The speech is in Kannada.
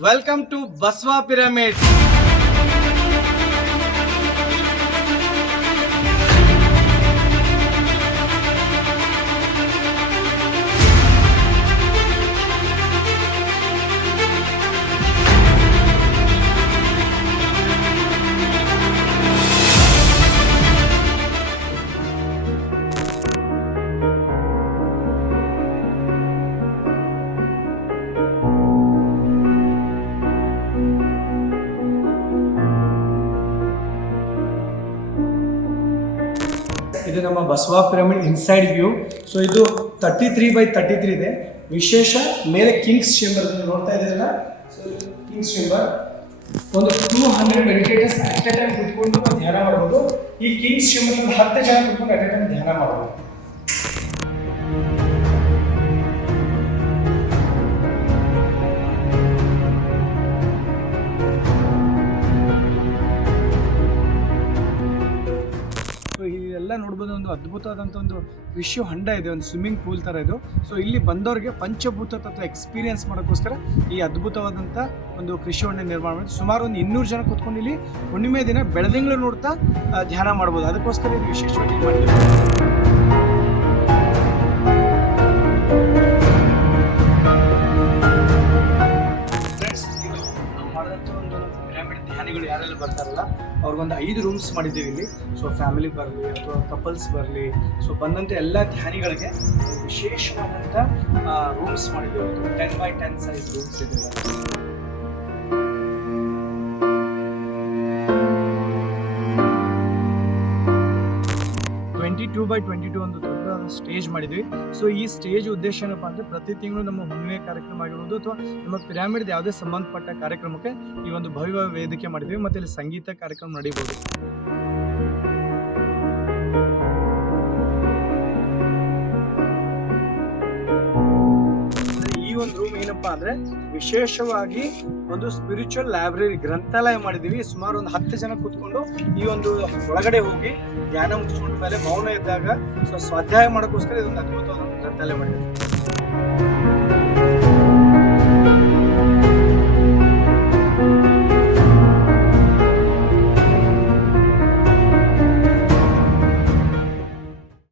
Welcome to Baswa Pyramid. ಇದು ನಮ್ಮ Basava pyramid inside view. So ಇದು 33x33 ಇದೆ. ವಿಶೇಷ ಮೇಲೆ ಕಿಂಗ್ಸ್ ಚೇಂಬರ್ ನೋಡ್ತಾ ಇದ್ದೀರಲ್ಲ, ಸೊ ಕಿಂಗ್ಸ್ ಚೇಂಬರ್ ಒಂದು 200 ಮೆಡಿಟೇಟರ್ಸ್ ಅಟ್ ಎ ಟೈಮ್ ಕುತ್ಕೊಂಡು ಧ್ಯಾನ ಮಾಡ್ಬೋದು. ಈ ಕಿಂಗ್ಸ್ ಚೇಂಬರ್ 10 ಜನ ಕುತ್ಕೊಂಡು ಅಟ್ ಎ ಟೈಮ್ ಧ್ಯಾನ ಮಾಡ್ಬೋದು. ಎಲ್ಲ ನೋಡ್ಬೋದು, ಒಂದು ಅದ್ಭುತವಾದಂಥ ಒಂದು ಕೃಷಿ ಹೊಂಡ ಇದೆ, ಒಂದು ಸ್ವಿಮ್ಮಿಂಗ್ ಪೂಲ್ ಥರ ಇದು. ಸೊ ಇಲ್ಲಿ ಬಂದವರಿಗೆ ಪಂಚಭೂತ ತತ್ವ ಎಕ್ಸ್ಪೀರಿಯನ್ಸ್ ಮಾಡೋಕ್ಕೋಸ್ಕರ ಈ ಅದ್ಭುತವಾದಂಥ ಒಂದು ಕೃಷಿ ಹೊಂಡ ನಿರ್ಮಾಣ ಮಾಡಿ ಸುಮಾರು ಒಂದು 200 ಜನ ಕೂತ್ಕೊಂಡು ಇಲ್ಲಿ ಹುಣ್ಣಿಮೆ ದಿನ ಬೆಳದಿಂಗಳು ನೋಡ್ತಾ ಧ್ಯಾನ ಮಾಡ್ಬೋದು. ಅದಕ್ಕೋಸ್ಕರ ಇದು ವಿಶೇಷವಾಗಿ ಮಾಡಿದ್ದೀವಿ. ಧ್ಯಾನಿಗಳು ಯಾರೆಲ್ಲ ಬರ್ತಾರಲ್ಲ ಅವ್ರಿಗೊಂದು 5 ರೂಮ್ಸ್ ಮಾಡಿದ್ದೀವಿ ಇಲ್ಲಿ. ಸೊ ಫ್ಯಾಮಿಲಿ ಬರಲಿ ಅಥವಾ ಕಪಲ್ಸ್ ಬರಲಿ, ಸೊ ಬಂದಂಥ ಎಲ್ಲ ಧ್ಯಾನಿಗಳಿಗೆ ವಿಶೇಷವಾದಂಥ ರೂಮ್ಸ್ ಮಾಡಿದ್ದೀವಿ. 10x10 ಸೈಜ್ ರೂಮ್ಸ್ ಇದೆ. 22x22 ಒಂದು ದೊಡ್ಡ ಸ್ಟೇಜ್ ಮಾಡಿದ್ವಿ. ಸೊ ಈ ಸ್ಟೇಜ್ ಉದ್ದೇಶ ಏನಪ್ಪಾ ಅಂದ್ರೆ, ಪ್ರತಿ ತಿಂಗಳು ನಮ್ಮ ಹುಣ್ಣಿಮೆ ಕಾರ್ಯಕ್ರಮ ಆಗಿರ್ಬೋದು ಅಥವಾ ನಮ್ಮ ಪಿರಾಮಿಡ್ ಯಾವುದೇ ಸಂಬಂಧಪಟ್ಟ ಕಾರ್ಯಕ್ರಮಕ್ಕೆ ಈ ಒಂದು ಭವ್ಯ ವೇದಿಕೆ ಮಾಡಿದ್ವಿ. ಮತ್ತೆ ಇಲ್ಲಿ ಸಂಗೀತ ಕಾರ್ಯಕ್ರಮ ನಡೀಬಹುದು. ಈ ಒಂದು ರೂಮ್ ಏನಪ್ಪಾ ಅಂದ್ರೆ, ವಿಶೇಷವಾಗಿ ಒಂದು ಸ್ಪಿರಿಚುವಲ್ ಲೈಬ್ರರಿ, ಗ್ರಂಥಾಲಯ ಮಾಡಿದೀವಿ. ಸುಮಾರು ಒಂದು 10 ಜನ ಕೂತ್ಕೊಂಡು ಈ ಒಂದು ಒಳಗಡೆ ಹೋಗಿ ಧ್ಯಾನ ಮುಗಿಸ್ಕೊಂಡ ಮೇಲೆ ಮೌನ ಇದ್ದಾಗ ಸೊ ಸ್ವಾಧ್ಯಾಯ ಮಾಡೋಕ್ಕೋಸ್ಕರ ಇದೊಂದು ಅದ್ಭುತವಾದ ಗ್ರಂಥಾಲಯ ಮಾಡಿದ್ದೀವಿ.